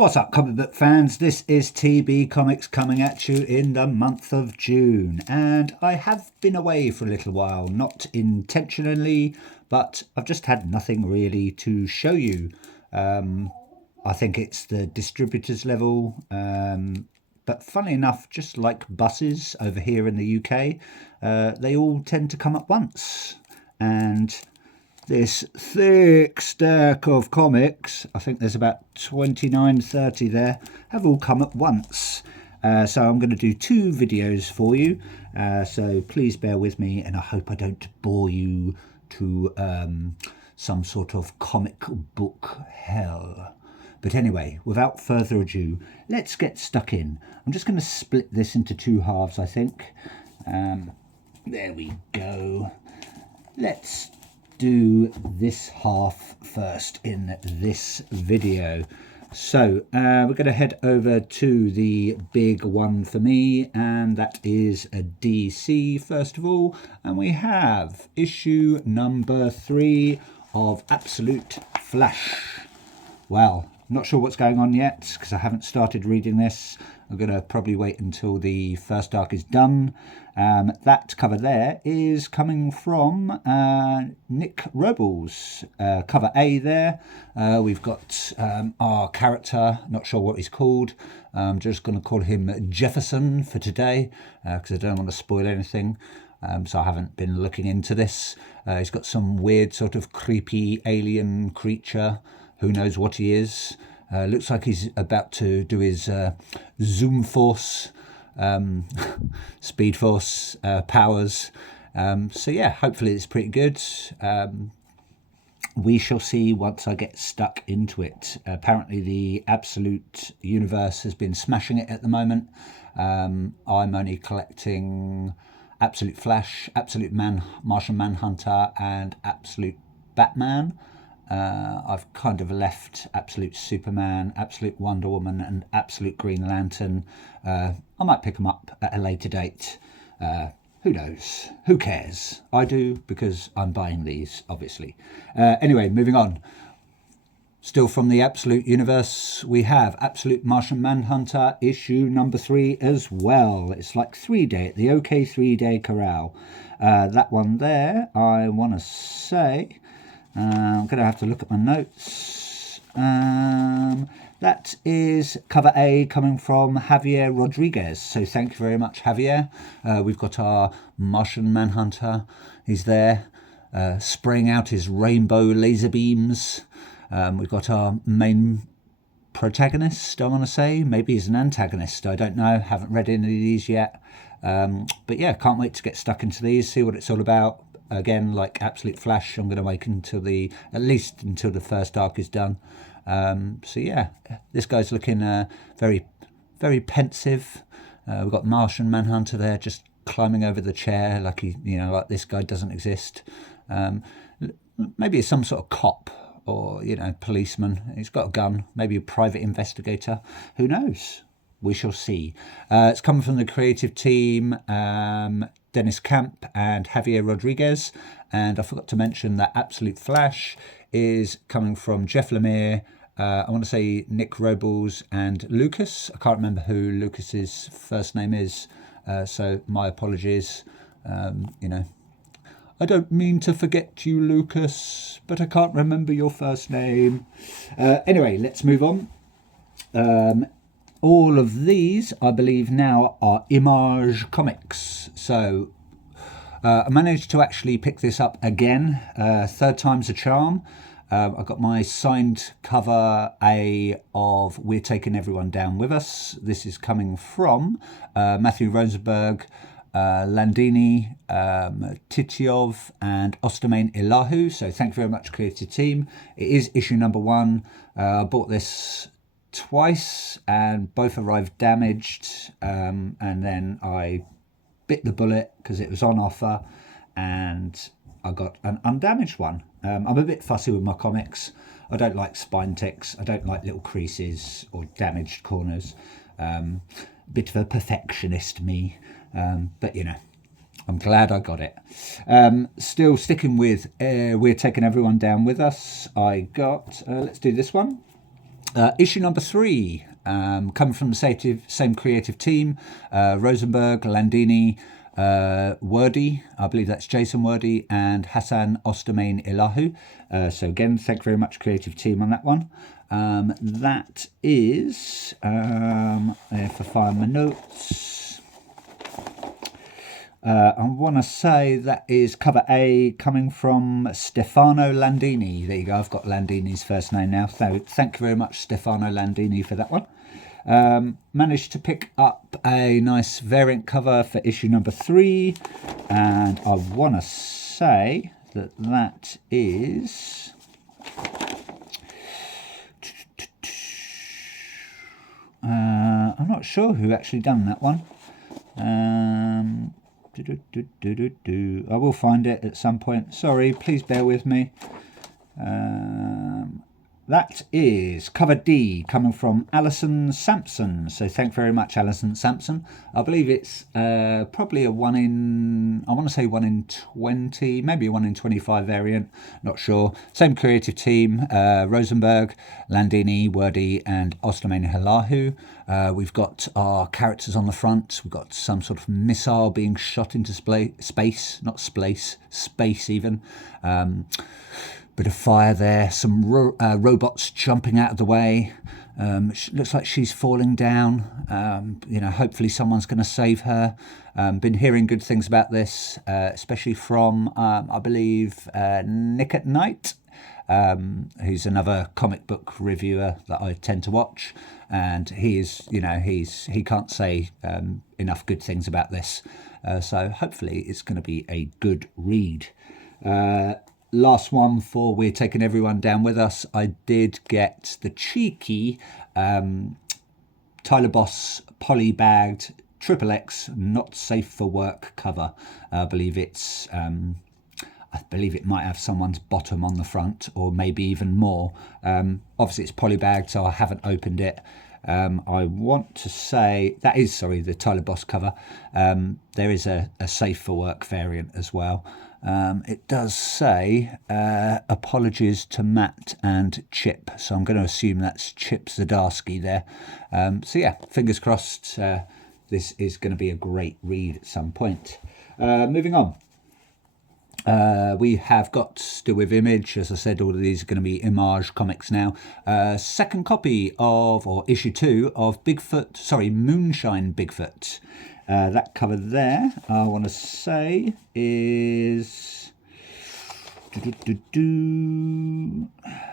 What's up, comic book fans? This is TB Comics coming at you in the month of June, and I have been away for a little while, not intentionally, but I've just had nothing really to show you. I think it's the distributors level, but funnily enough, just like buses over here in the UK, they all tend to come at once, and this thick stack of comics, I think there's about 29, 30 there, have all come at once. So I'm going to do two videos for you, so please bear with me, and I hope I don't bore you to some sort of comic book hell. But anyway, without further ado, let's get stuck in. I'm just going to split this into two halves, I think. There we go. Let's do this half first in this video. So we're going to head over to the big one for me, and that is a DC first of all, and we have issue number 3 of Absolute Flash. Well, not sure what's going on yet because I haven't started reading this. I'm going to probably wait until the first arc is done. That cover there is coming from Nick Robles. Cover A there. We've got our character, not sure what he's called. I'm just going to call him Jefferson for today because I don't want to spoil anything. So I haven't been looking into this. He's got some weird sort of creepy alien creature. Who knows what he is. Looks like he's about to do his Zoom Force, Speed Force powers. So yeah, hopefully it's pretty good. We shall see once I get stuck into it. Apparently the Absolute universe has been smashing it at the moment. I'm only collecting Absolute Flash, Absolute Martian Manhunter, and Absolute Batman. I've kind of left Absolute Superman, Absolute Wonder Woman, and Absolute Green Lantern. I might pick them up at a later date. Who knows? Who cares? I do, because I'm buying these, obviously. Anyway, moving on. Still from the Absolute universe, we have Absolute Martian Manhunter issue number 3 as well. It's like the OK 3-day corral. That one there, I want to say... I'm going to have to look at my notes. That is cover A coming from Javier Rodriguez. So thank you very much, Javier. We've got our Martian Manhunter. He's there, spraying out his rainbow laser beams. We've got our main protagonist, I want to say. Maybe he's an antagonist. I don't know. Haven't read any of these yet. But yeah, can't wait to get stuck into these, see what it's all about. Again, like Absolute Flash, I'm going to wait at least until the first arc is done. So yeah, this guy's looking very, very pensive. We've got Martian Manhunter there, just climbing over the chair, like like this guy doesn't exist. Maybe it's some sort of cop or policeman. He's got a gun. Maybe a private investigator. Who knows? We shall see. It's coming from the creative team, Dennis Camp and Javier Rodriguez. And I forgot to mention that Absolute Flash is coming from Jeff Lemire, I want to say Nick Robles and Lucas. I can't remember who Lucas's first name is, so my apologies. I don't mean to forget you, Lucas, but I can't remember your first name. Anyway, let's move on. All of these, I believe now, are Image Comics. So I managed to actually pick this up again. Third time's a charm. I got my signed cover A of We're Taking Everyone Down With Us. This is coming from Matthew Rosenberg, Landini, Titiov, and Ostermain Elahu. So thank you very much, creative team. It is issue number 1. I bought this twice and both arrived damaged, and then I bit the bullet because it was on offer and I got an undamaged one. I'm a bit fussy with my comics. I don't like spine ticks. I don't like little creases or damaged corners. Bit of a perfectionist, me. But I'm glad I got it. Still sticking with We're Taking Everyone Down With Us. I got, let's do this one. Issue number 3, coming from the same creative team, Rosenberg, Landini, Wordy, I believe that's Jason Wordy, and Hassan Ostermain Ilahu. So again, thank you very much, creative team, on that one. That is, if I find my notes, I want to say that is cover A, coming from Stefano Landini. There you go, I've got Landini's first name now. So thank you very much, Stefano Landini, for that one. Managed to pick up a nice variant cover for issue number 3, and I want to say that that is... I'm not sure who actually done that one. I will find it at some point. Sorry, please bear with me. That is cover D, coming from Alison Sampson. So thank you very much, Alison Sampson. I believe it's probably a 1 in, I want to say 1 in 20, maybe a 1 in 25 variant, not sure. Same creative team, Rosenberg, Landini, Wordy, and Ostermain Halahu. We've got our characters on the front. We've got some sort of missile being shot into space, not space even. Bit of fire there, some robots jumping out of the way. Looks like she's falling down. Hopefully someone's going to save her. Been hearing good things about this, especially from, I believe, Nick at Night, who's another comic book reviewer that I tend to watch. And he can't say enough good things about this. So hopefully it's going to be a good read. Last one for We're Taking Everyone Down With Us. I did get the cheeky Tyler Boss poly-bagged XXX Not Safe for Work cover. I believe it might have someone's bottom on the front, or maybe even more. Obviously it's poly-bagged, so I haven't opened it. I want to say that is, the Tyler Boss cover. There is a Safe for Work variant as well. It does say apologies to Matt and Chip, so I'm going to assume that's Chip Zdarsky there. So yeah, fingers crossed this is going to be a great read at some point. Moving on. We have got, still with Image, as I said, all of these are going to be Image comics now. Second copy of, or issue 2 of Moonshine Bigfoot. That cover there, I want to say, is...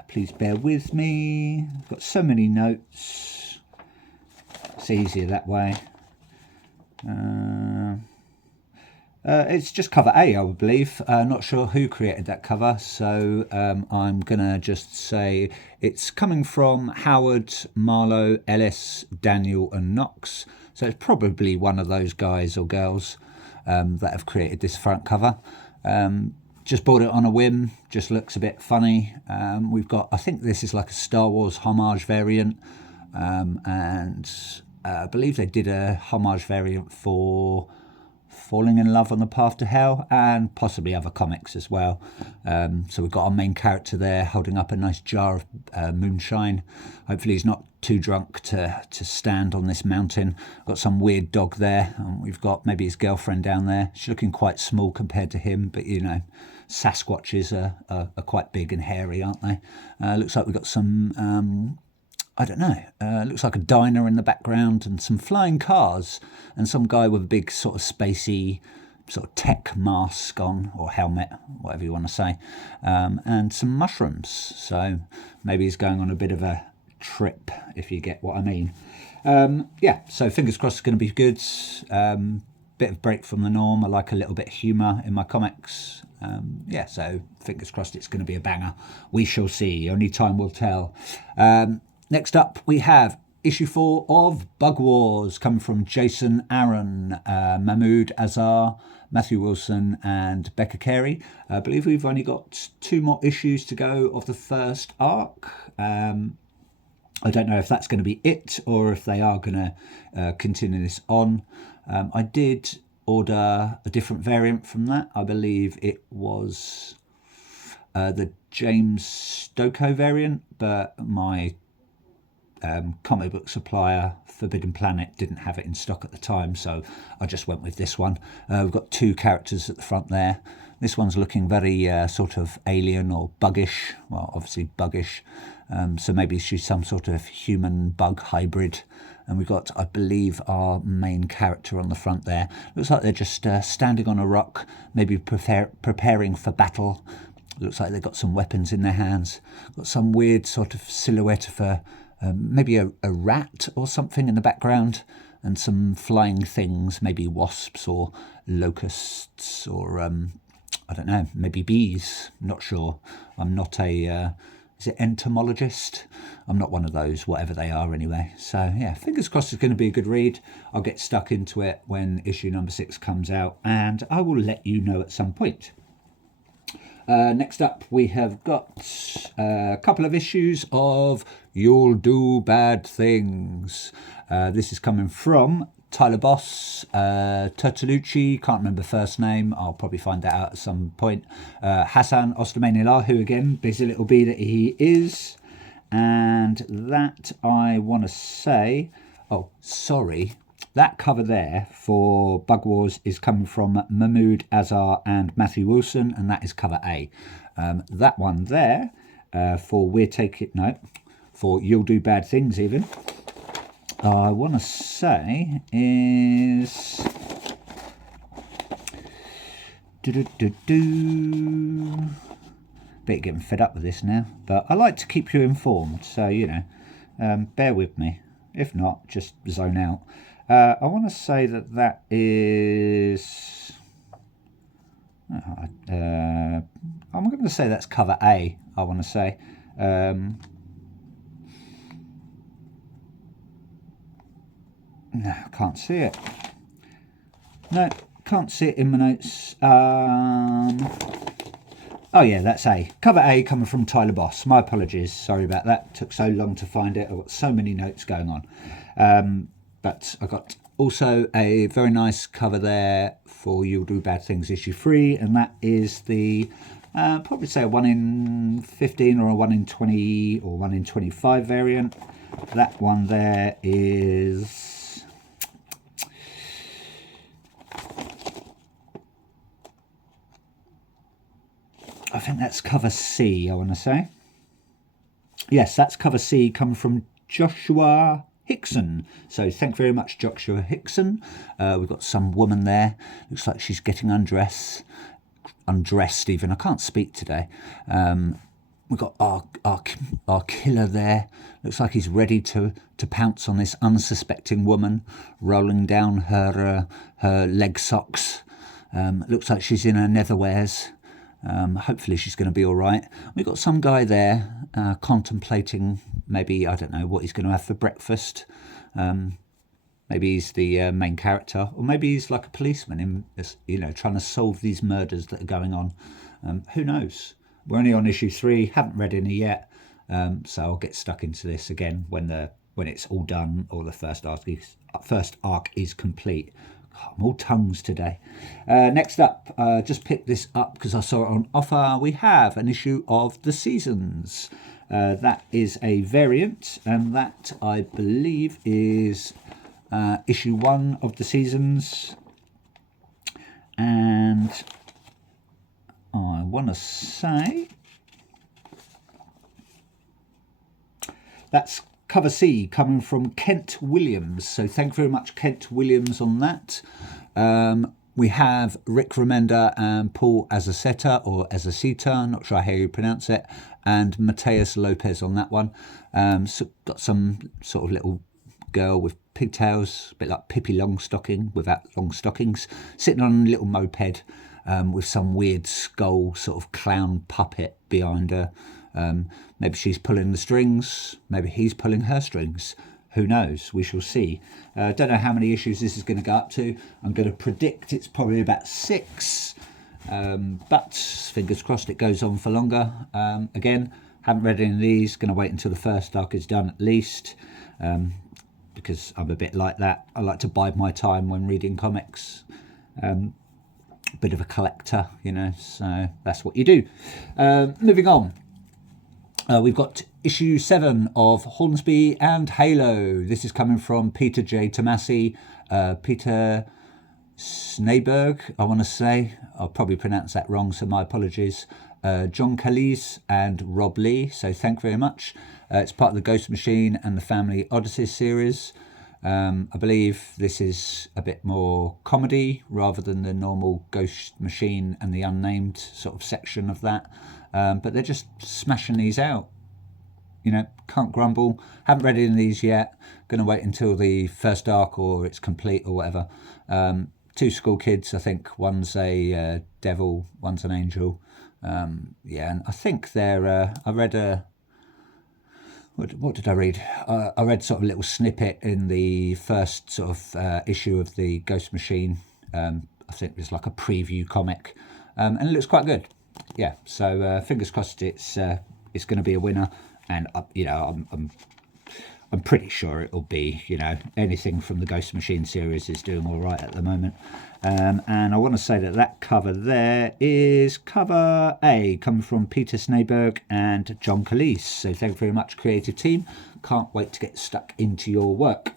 Please bear with me. I've got so many notes. It's easier that way. It's just cover A, I would believe. Not sure who created that cover, so I'm going to just say it's coming from Howard, Marlowe, Ellis, Daniel and Knox. So it's probably one of those guys or girls that have created this front cover. Just bought it on a whim, just looks a bit funny. We've got, I think this is like a Star Wars homage variant. And I believe they did a homage variant for Falling in Love on the Path to Hell, and possibly other comics as well. So we've got our main character there holding up a nice jar of moonshine. Hopefully he's not too drunk to stand on this mountain. Got some weird dog there, and we've got maybe his girlfriend down there. She's looking quite small compared to him, but Sasquatches are quite big and hairy, aren't they? Looks like we've got some... I don't know, looks like a diner in the background and some flying cars and some guy with a big sort of spacey sort of tech mask on, or helmet, whatever you want to say, and some mushrooms. So maybe he's going on a bit of a trip, if you get what I mean. Yeah, so fingers crossed it's going to be good. Bit of break from the norm. I like a little bit of humour in my comics. Yeah, so fingers crossed it's going to be a banger. We shall see. Only time will tell. Next up, we have issue 4 of Bug Wars, coming from Jason Aaron, Mahmoud Azar, Matthew Wilson, and Becca Carey. I believe we've only got 2 more issues to go of the first arc. I don't know if that's going to be it, or if they are going to continue this on. I did order a different variant from that. I believe it was the James Stokoe variant, but my comic book supplier Forbidden Planet didn't have it in stock at the time, so I just went with this one. We've got two characters at the front there. This one's looking very sort of alien or buggish. Well, obviously buggish. So maybe she's some sort of human-bug hybrid. And we've got, I believe, our main character on the front there. Looks like they're just standing on a rock, maybe preparing for battle. Looks like they've got some weapons in their hands. Got some weird sort of silhouette of maybe a rat or something in the background. And some flying things, maybe wasps or locusts or, I don't know, maybe bees. Not sure. I'm not a... is it entomologist? I'm not one of those, whatever they are anyway. So yeah, fingers crossed it's going to be a good read. I'll get stuck into it when issue number 6 comes out, and I will let you know at some point. Next up, we have got a couple of issues of You'll Do Bad Things. This is coming from Tyler Boss, Tertolucci, can't remember first name, I'll probably find that out at some point. Hassan Ostermanilar, again, busy little bee that he is. And that I want to say, oh, sorry, that cover there for Bug Wars is coming from Mahmoud Azhar and Matthew Wilson, and that is cover A. That one there for for You'll Do Bad Things even, I want to say is bit getting fed up with this now, but I like to keep you informed, so you know, bear with me. If not, just zone out. I want to say that is I'm going to say that's cover A. I want to say no, I can't see it. No, can't see it in my notes. Oh yeah, that's A. Cover A coming from Tyler Boss. My apologies. Sorry about that. Took so long to find it. I've got so many notes going on. But I got also a very nice cover there for You'll Do Bad Things issue 3, and that is the probably say a 1 in 15 or a 1 in 20 or 1 in 25 variant. That one there is... I think that's cover C, I want to say. Yes, that's cover C coming from Joshua Hickson. So thank you very much, Joshua Hickson. We've got some woman there. Looks like she's getting undressed even. I can't speak today. We've got our killer there. Looks like he's ready to pounce on this unsuspecting woman, rolling down her leg socks. Looks like she's in her netherwears. Hopefully she's going to be all right. We've got some guy there contemplating maybe, I don't know, what he's going to have for breakfast. Maybe he's the main character, or maybe he's like a policeman, trying to solve these murders that are going on. Who knows? We're only on issue 3, haven't read any yet, so I'll get stuck into this again when it's all done, or the first arc is complete. I'm all tongues today. Next up, just picked this up because I saw it on offer. We have an issue of The Seasons. That is a variant, and that I believe is issue 1 of The Seasons. And I want to say that's cover C coming from Kent Williams. So thank you very much, Kent Williams, on that. We have Rick Remender and Paul Azaceta, or Azaceta, not sure how you pronounce it, and Mateus Lopez on that one. So got some sort of little girl with pigtails, a bit like Pippi Longstocking without long stockings, sitting on a little moped with some weird skull sort of clown puppet behind her. Maybe she's pulling the strings, maybe he's pulling her strings. Who knows? We shall see. Don't know how many issues this is going to go up to. I'm going to predict it's probably about 6. But fingers crossed it goes on for longer. Again, haven't read any of these. Going to wait until the first arc is done at least. Because I'm a bit like that. I like to bide my time when reading comics. Bit of a collector, so that's what you do. Moving on. We've got issue 7 of Hornsby and Halo. This is coming from Peter J. Tomasi, Peter Sneyberg, I want to say. I'll probably pronounce that wrong, so my apologies. John Calise and Rob Lee, so thank you very much. It's part of the Ghost Machine and the Family Odyssey series. I believe this is a bit more comedy rather than the normal Ghost Machine and the Unnamed sort of section of that. But they're just smashing these out. You know, can't grumble. Haven't read any of these yet. Going to wait until the first arc or it's complete or whatever. 2 school kids, I think. One's a devil, one's an angel. Yeah, and I think they're. I read a. What did I read? I read sort of a little snippet in the first sort of issue of the Ghost Machine. I think it was like a preview comic, and it looks quite good. Yeah, so fingers crossed it's going to be a winner, and you know I'm pretty sure it'll be. You know, anything from the Ghost Machine series is doing all right at the moment. And I want to say that cover there is cover A, coming from Peter Sneyberg and John Calise. So thank you very much, creative team. Can't wait to get stuck into your work.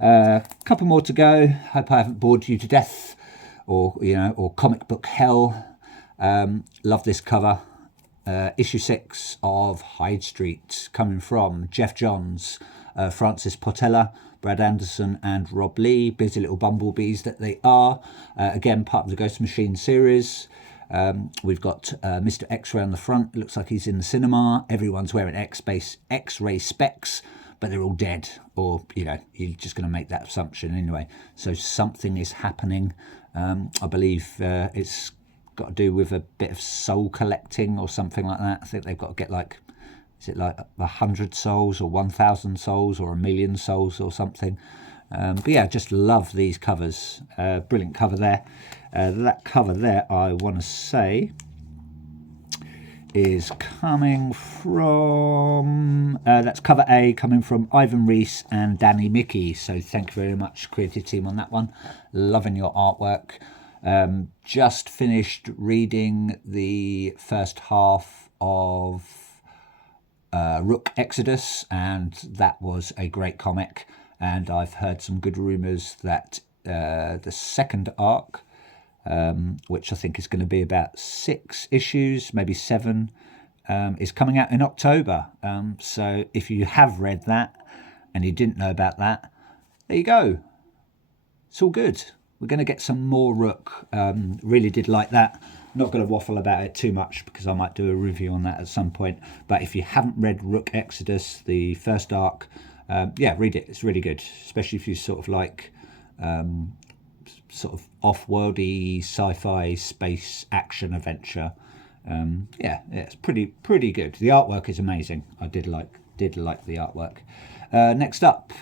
Couple more to go. Hope I haven't bored you to death, or comic book hell. Love this cover. Issue 6 of Hyde Street, coming from Jeff Johns, Francis Portela, Brad Anderson and Rob Lee, busy little bumblebees that they are. Again, part of the Ghost Machine series. We've got Mr. X-Ray on the front. It looks like he's in the cinema. Everyone's wearing X-ray specs, but they're all dead. Or, you know, you're just going to make that assumption anyway. So something is happening. I believe it's got to do with a bit of soul collecting or something like that. I think they've got to get like, is it like 100 souls or 1,000 souls or 1,000,000 souls or something? But yeah, just love these covers. Brilliant cover there. That cover there, I want to say, is coming from, that's cover A, coming from Ivan Reese and Danny Mickey. So thank you very much, creative team, on that one. Loving your artwork. Just finished reading the first half of Rook Exodus, and that was a great comic. And I've heard some good rumours that the second arc, which I think is going to be about 6 issues, maybe 7, is coming out in October. So if you have read that and you didn't know about that, there you go. It's all good. We're going to get some more Rook. Really did like that. Not going to waffle about it too much because I might do a review on that at some point. But if you haven't read Rook Exodus, the first arc, yeah, read it. It's really good, especially if you sort of like sort of off-worldy sci-fi space action adventure. Yeah, it's pretty good. The artwork is amazing. I did like the artwork. Next up,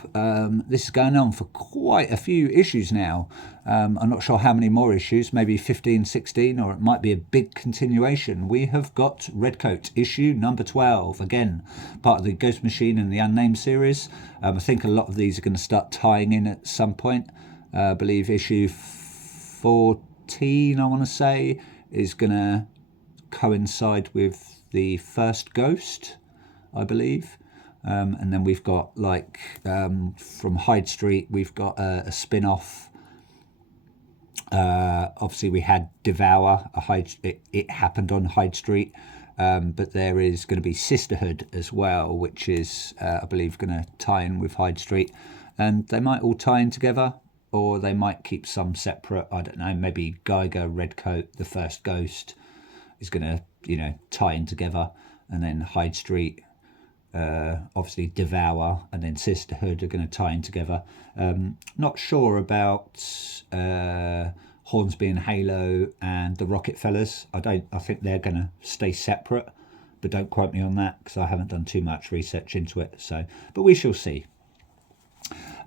this is going on for quite a few issues now. I'm not sure how many more issues, maybe 15, 16, or it might be a big continuation. We have got Redcoat, issue number 12, again, part of the Ghost Machine and the Unnamed series. I think a lot of these are going to start tying in at some point. I believe issue 14, I want to say, is going to coincide with the first Ghost, I believe. And then we've got, like, from Hyde Street, we've got a spin-off. Obviously, we had Devour. It happened on Hyde Street. But there is going to be Sisterhood as well, which is, I believe, going to tie in with Hyde Street. And they might all tie in together, or they might keep some separate. I don't know, maybe Geiger, Redcoat, the first Ghost is going to, you know, tie in together. And then Hyde Street, obviously Devour, and then Sisterhood are going to tie in together. Not sure about Hornsby and Halo and the Rocket Fellas. I think they're going to stay separate, but don't quote me on that because I haven't done too much research into it. So, but we shall see.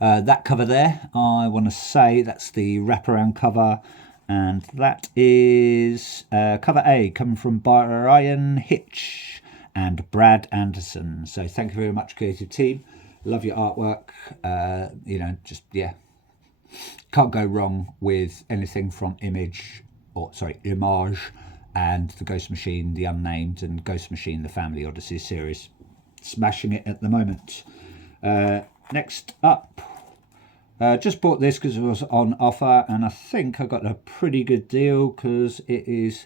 That cover there, I want to say that's the wraparound cover, and that is cover A, coming from Brian Hitch and Brad Anderson. So thank you very much, creative team. Love your artwork. You know, just, yeah, can't go wrong with anything from Image and the Ghost Machine, the Unnamed, and Ghost Machine, the Family Odyssey series. Smashing it at the moment. Next up, just bought this because it was on offer, and I think I got a pretty good deal because it is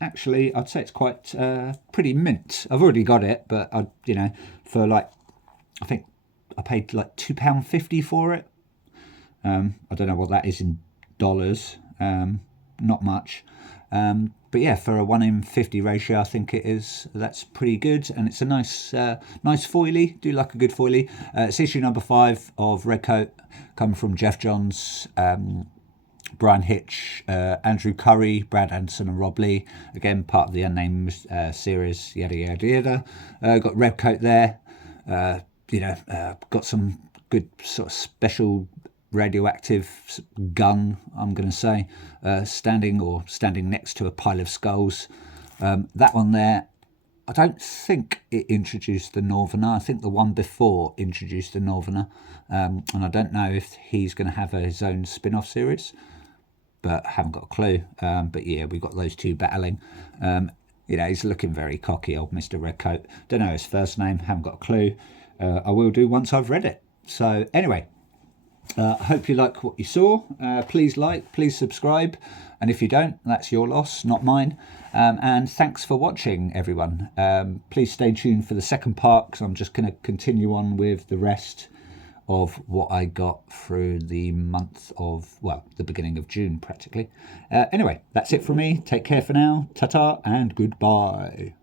actually, I'd say it's quite pretty mint. I've already got it, but for like, I think I paid like £2.50 for it. I don't know what that is in dollars. Not much. But yeah, for a 1 in 50 ratio, I think that's pretty good, and it's a nice foilie. Do like a good foilie. It's issue number 5 of Redcoat, coming from Jeff Johns, Brian Hitch, Andrew Curry, Brad Anderson, and Rob Lee. Again, part of the Unnamed series. Yada yada yada. Got Redcoat there. Got some good sort of special radioactive gun, I'm going to say, standing next to a pile of skulls. That one there, I don't think it introduced the Northerner. I think the one before introduced the Northerner, and I don't know if he's going to have his own spin-off series, but I haven't got a clue. But yeah, we've got those two battling. He's looking very cocky, old Mr. Redcoat. Don't know his first name, haven't got a clue. I will do once I've read it. So anyway, I hope you like what you saw. Please like, please subscribe, and if you don't, that's your loss, not mine. And thanks for watching, everyone. Please stay tuned for the second part, because I'm just going to continue on with the rest of what I got through the month of, the beginning of June, practically. Anyway, that's it from me. Take care for now. Ta-ta and goodbye.